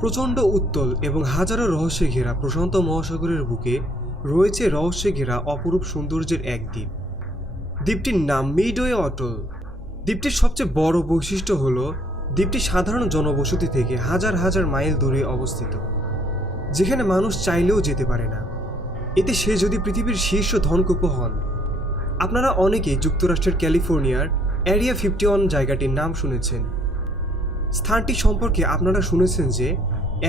প্রচণ্ড উত্তল এবং হাজারো রহস্যে ঘেরা প্রশান্ত মহাসাগরের বুকে রয়েছে রহস্যে ঘেরা অপরূপ সৌন্দর্যের এক দ্বীপ। দ্বীপটির নাম মিডওয়ে অটল। দ্বীপটির সবচেয়ে বড় বৈশিষ্ট্য হল দ্বীপটি সাধারণ জনবসতি থেকে হাজার হাজার মাইল দূরে অবস্থিত, যেখানে মানুষ চাইলেও যেতে পারে না। এতে সে যদি পৃথিবীর শীর্ষ ধনকুপ হন। আপনারা অনেকেই যুক্তরাষ্ট্রের ক্যালিফোর্নিয়ার এরিয়া 51 জায়গাটির নাম শুনেছেন। স্থানটি সম্পর্কে আপনারা শুনেছেন যে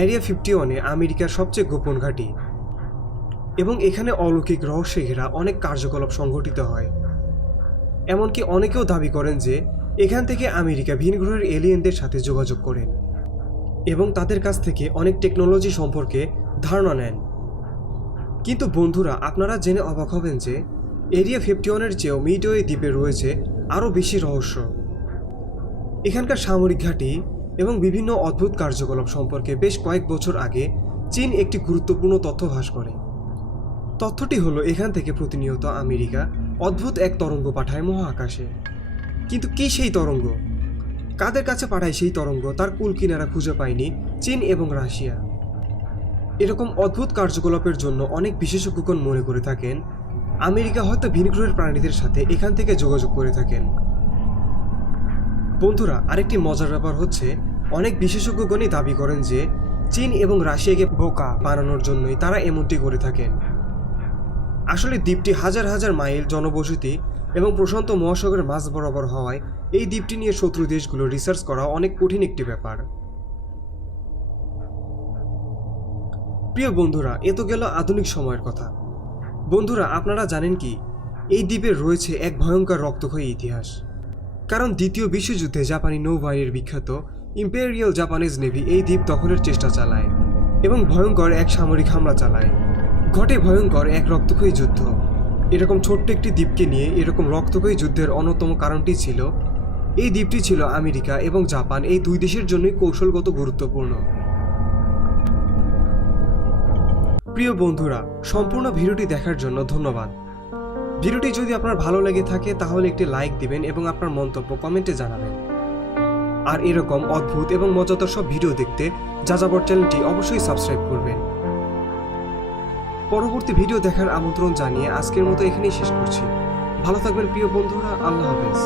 এরিয়া 51-এ আমেরিকার সবচেয়ে গোপন ঘাঁটি এবং এখানে অলৌকিক রহস্যে ঘেরা অনেক কার্যকলাপ সংঘটিত হয়। এমনকি অনেকেও দাবি করেন যে এখান থেকে আমেরিকা ভিন গ্রহের এলিয়েনদের সাথে যোগাযোগ করেন এবং তাদের কাছ থেকে অনেক টেকনোলজি সম্পর্কে ধারণা নেন। কিন্তু বন্ধুরা, আপনারা জেনে অবাক হবেন যে এরিয়া 51-এর চেয়েও মিডওয়ে দ্বীপে রয়েছে আরও বেশি রহস্য। এখানকার সামরিক ঘাঁটি এবং বিভিন্ন অদ্ভুত কার্যকলাপ সম্পর্কে বেশ কয়েক বছর আগে চীন একটি গুরুত্বপূর্ণ তথ্য ফাঁস করে। তথ্যটি হলো এখান থেকে প্রতিনিয়ত আমেরিকা অদ্ভুত এক তরঙ্গ পাঠায় মহাকাশে। কিন্তু কি সেই তরঙ্গ? কাদের কাছে পাঠায় সেই তরঙ্গ তার কুল কিনারা খুঁজে পায়নি চীন এবং রাশিয়া। এরকম অদ্ভুত কার্যকলাপের জন্য অনেক বিশেষজ্ঞগণ মনে করে থাকেন আমেরিকা হয়তো ভিন গ্রহের প্রাণীদের সাথে এখান থেকে যোগাযোগ করে থাকেন। বন্ধুরা, আরেকটি মজার ব্যাপার হচ্ছে অনেক বিশেষজ্ঞগণই দাবি করেন যে চীন এবং রাশিয়াকে বোকা বানানোর জন্যই তারা এমনটি করে থাকেন। আসলে দ্বীপটি হাজার হাজার মাইল জনবসতি এবং প্রশান্ত মহাসাগরের মাঝ বরাবর হওয়ায় এই দ্বীপটি নিয়ে শত্রু দেশগুলো রিসার্চ করা অনেক কঠিন একটি ব্যাপার। প্রিয় বন্ধুরা, এ তো গেল আধুনিক সময়ের কথা। বন্ধুরা, আপনারা জানেন কি এই দ্বীপে রয়েছে এক ভয়ঙ্কর রক্তক্ষয়ী ইতিহাস। কারণ দ্বিতীয় বিশ্বযুদ্ধে জাপানি নৌবাহিনীর বিখ্যাত ইম্পেরিয়াল জাপানিজ নেভি এই দ্বীপ দখলের চেষ্টা চালায় এবং ভয়ঙ্কর এক সামরিক হামলা চালায়। ঘটে ভয়ঙ্কর এক রক্তক্ষয়ী যুদ্ধ। এরকম ছোট্ট একটি দ্বীপকে নিয়ে এরকম রক্তক্ষয়ী যুদ্ধের অন্যতম কারণটি ছিল এই দ্বীপটি ছিল আমেরিকা এবং জাপান এই দুই দেশের জন্যই কৌশলগত গুরুত্বপূর্ণ। প্রিয় বন্ধুরা, সম্পূর্ণ ভিডিওটি দেখার জন্য ধন্যবাদ। ভিডিওটি যদি আপনার ভালো লেগে থাকে তাহলে একটি লাইক দিবেন এবং আপনার মন্তব্য কমেন্টে জানাবেন। আর এরকম অদ্ভুত এবং মজাদার সব ভিডিও দেখতে যাযাবর চ্যানেলটি অবশ্যই সাবস্ক্রাইব করবেন। পরবর্তী ভিডিও দেখার আমন্ত্রণ জানিয়ে আজকের মতো এখানেই শেষ করছি। ভালো থাকবেন প্রিয় বন্ধুরা, আল্লাহ হাফেজ।